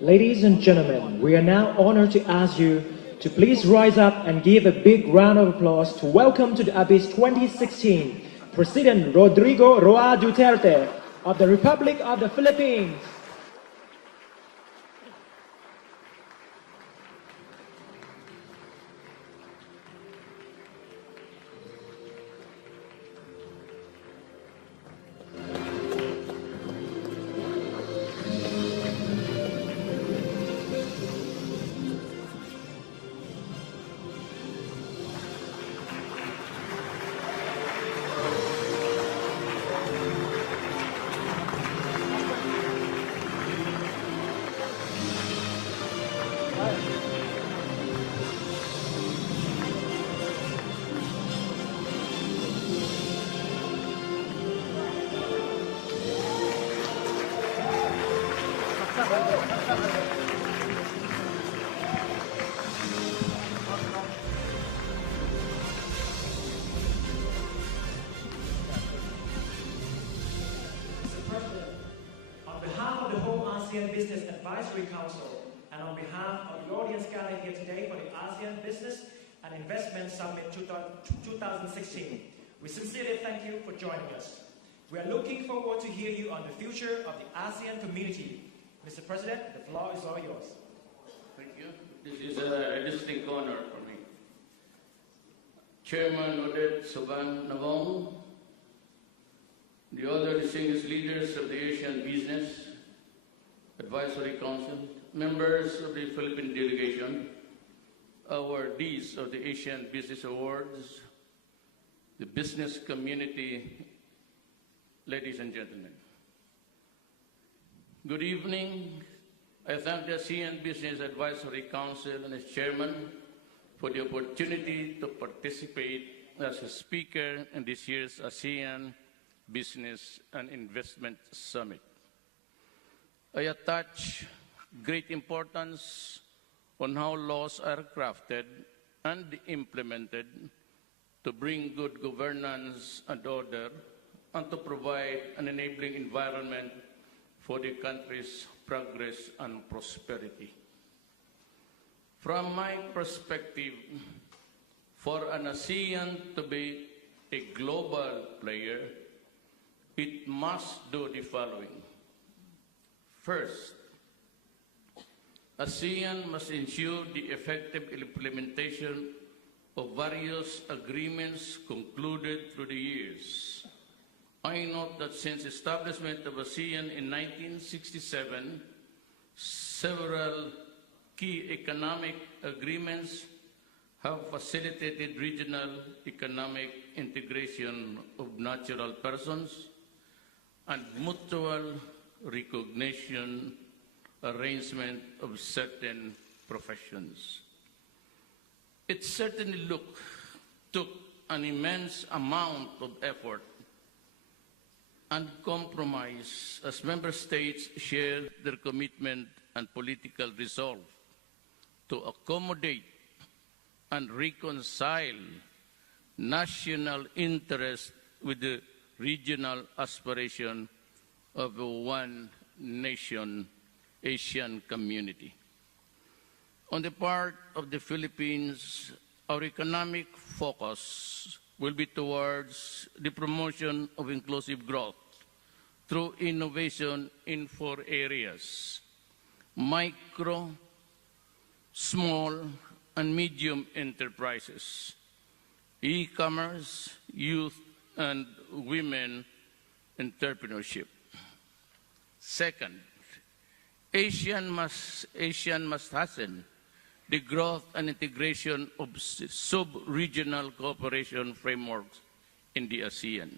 Ladies and gentlemen, we are now honored to ask you to please rise up and give a big round of applause to welcome to the Abyss 2016 President Rodrigo Duterte of the Republic of the Philippines. Business Advisory Council, and on behalf of the audience gathered here today for the ASEAN Business and Investment Summit 2016, we sincerely thank you for joining us. We are looking forward to hear you on the future of the ASEAN community. Mr. President, the floor is all yours. Thank you. This is a distinct honor for me. Chairman Odette Soban Navong, the other distinguished leaders of the Asian Business Advisory Council, members of the Philippine delegation, awardees of the Asian Business Awards, the business community, ladies and gentlemen. Good evening. I thank the ASEAN Business Advisory Council and its chairman for the opportunity to participate as a speaker in this year's ASEAN Business and Investment Summit. I attach great importance on how laws are crafted and implemented to bring good governance and order and to provide an enabling environment for the country's progress and prosperity. From my perspective, for an ASEAN to be a global player, it must do the following. First, ASEAN must ensure the effective implementation of various agreements concluded through the years. I note that since establishment of ASEAN in 1967, several key economic agreements have facilitated regional economic integration of natural persons and mutual recognition arrangement of certain professions. It certainly took an immense amount of effort and compromise as member states shared their commitment and political resolve to accommodate and reconcile national interest with the regional aspiration of a one-nation Asian community. On the part of the Philippines, our economic focus will be towards the promotion of inclusive growth through innovation in 4 areas: micro, small, and medium enterprises, e-commerce, youth and women entrepreneurship. Second, ASEAN must hasten the growth and integration of sub-regional cooperation frameworks in the ASEAN.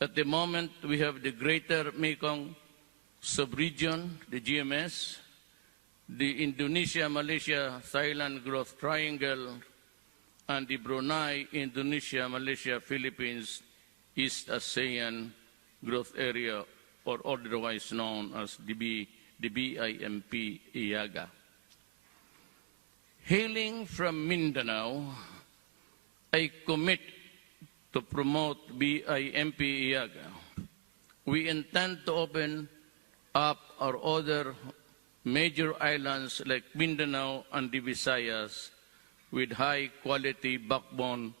At the moment, we have the Greater Mekong Sub-Region, the GMS, the Indonesia, Malaysia, Thailand Growth Triangle, and the Brunei, Indonesia, Malaysia, Philippines, East ASEAN Growth Area, or otherwise known as the BIMP IAGA. Hailing from Mindanao, I commit to promote BIMP IAGA. We intend to open up our other major islands like Mindanao and the Visayas with high-quality backbone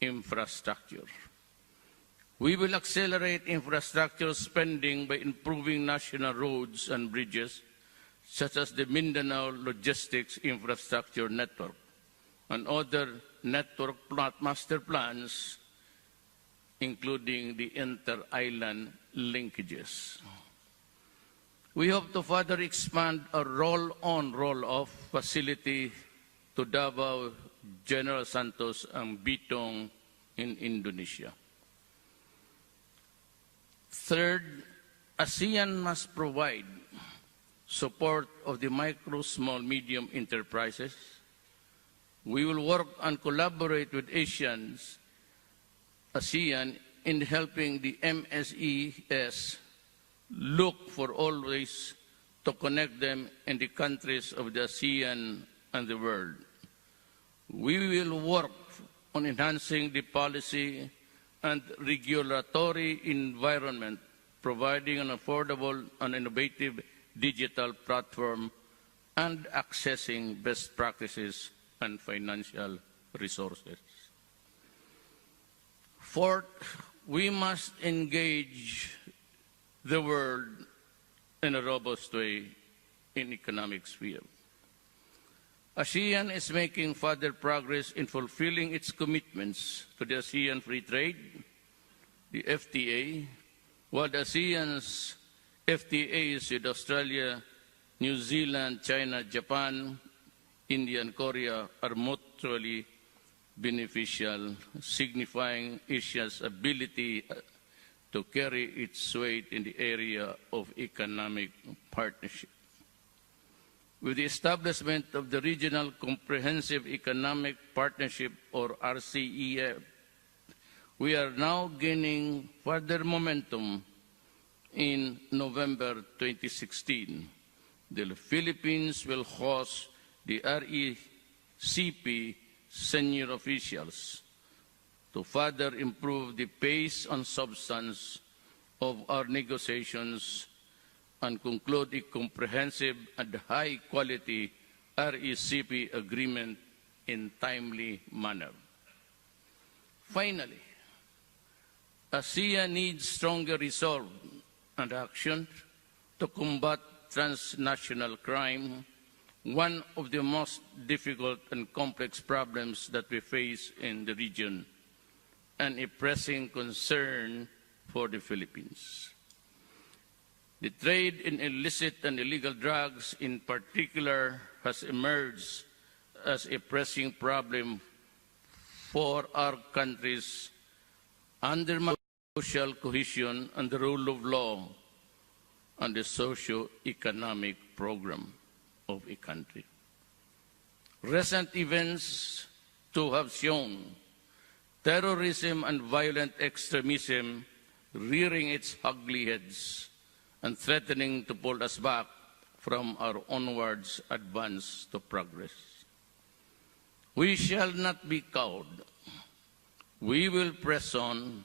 infrastructure. We will accelerate infrastructure spending by improving national roads and bridges, such as the Mindanao Logistics Infrastructure Network and other network master plans, including the inter-island linkages. We hope to further expand our roll-on, roll-off facility to Davao, General Santos, and Bitong in Indonesia. Third, ASEAN must provide support of the micro, small, medium enterprises. We will work and collaborate with ASEAN in helping the MSES look for all ways to connect them in the countries of the ASEAN and the world. We will work on enhancing the policy and regulatory environment, providing an affordable and innovative digital platform and accessing best practices and financial resources. Fourth, we must engage the world in a robust way in economic sphere. ASEAN is making further progress in fulfilling its commitments to the ASEAN Free Trade, the FTA, while the ASEAN's FTAs with Australia, New Zealand, China, Japan, India, and Korea are mutually beneficial, signifying Asia's ability to carry its weight in the area of economic partnership. With the establishment of the Regional Comprehensive Economic Partnership, or RCEP, we are now gaining further momentum. In November 2016, the Philippines will host the RCEP senior officials to further improve the pace and substance of our negotiations and conclude a comprehensive and high-quality RCEP agreement in timely manner. Finally, ASEAN needs stronger resolve and action to combat transnational crime, one of the most difficult and complex problems that we face in the region, and a pressing concern for the Philippines. The trade in illicit and illegal drugs in particular has emerged as a pressing problem for our countries, undermining social cohesion and the rule of law and the socio-economic program of a country. Recent events too have shown terrorism and violent extremism rearing its ugly heads and threatening to pull us back from our onwards advance to progress. We shall not be cowed. We will press on.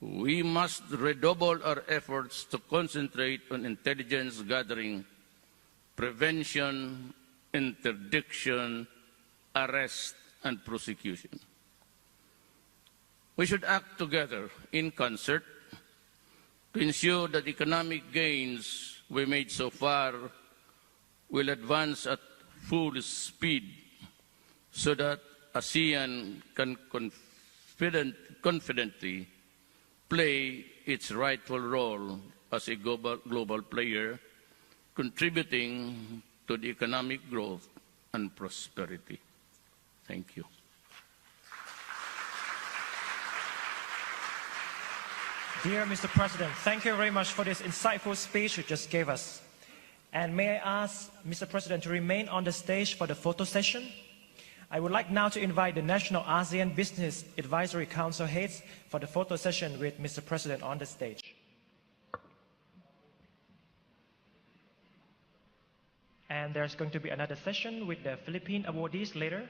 We must redouble our efforts to concentrate on intelligence gathering, prevention, interdiction, arrest, and prosecution. We should act together in concert to ensure that economic gains we made so far will advance at full speed so that ASEAN can confidently play its rightful role as a global player, contributing to the economic growth and prosperity. Thank you. Dear Mr. President, thank you very much for this insightful speech you just gave us. And may I ask Mr. President to remain on the stage for the photo session? I would like now to invite the National ASEAN Business Advisory Council heads for the photo session with Mr. President on the stage. And there's going to be another session with the Philippine awardees later.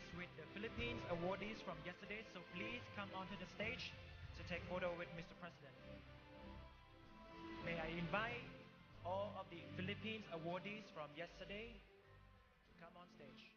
is with the Philippines awardees from yesterday, so please come onto the stage to take photo with Mr. President. May I invite all of the Philippines awardees from yesterday to come on stage.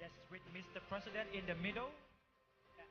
Yes, with Mr. President in the middle. Yeah. Yes.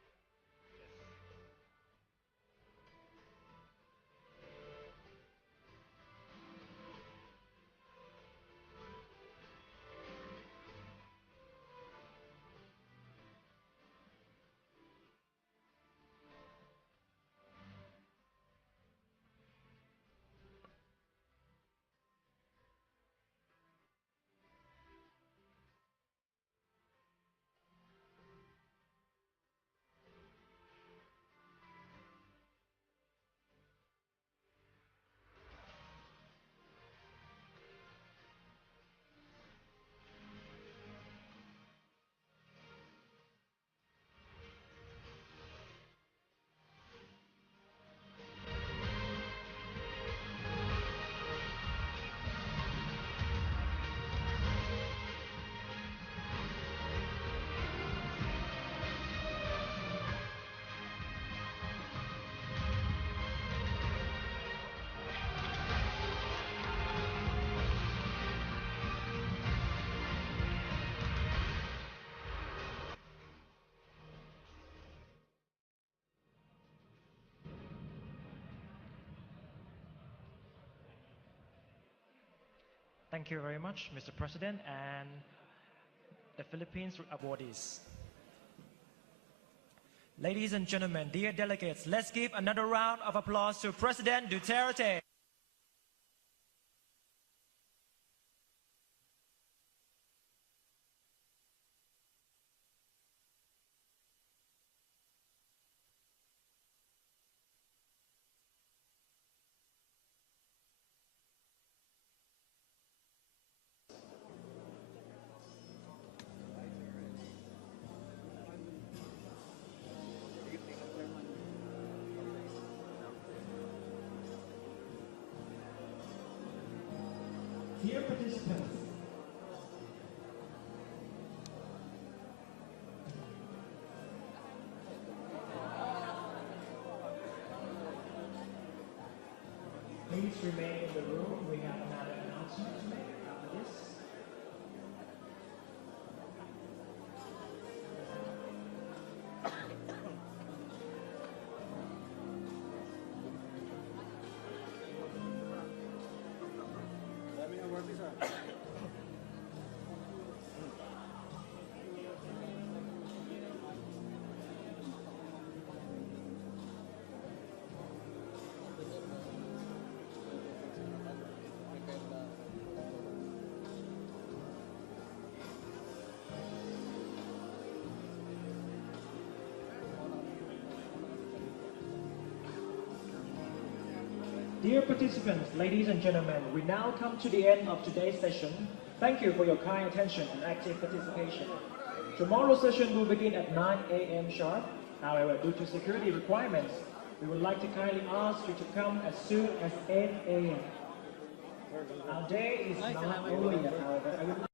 Thank you very much, Mr. President, and the Philippines awardees. Ladies and gentlemen, dear delegates, let's give another round of applause to President Duterte. Dear participants, please remain in the room. We have another announcement to make after this. Dear participants, ladies and gentlemen, we now come to the end of today's session. Thank you for your kind attention and active participation. Tomorrow's session will begin at 9 a.m. sharp. However, due to security requirements, we would like to kindly ask you to come as soon as 8 a.m. Our day is not over yet, however.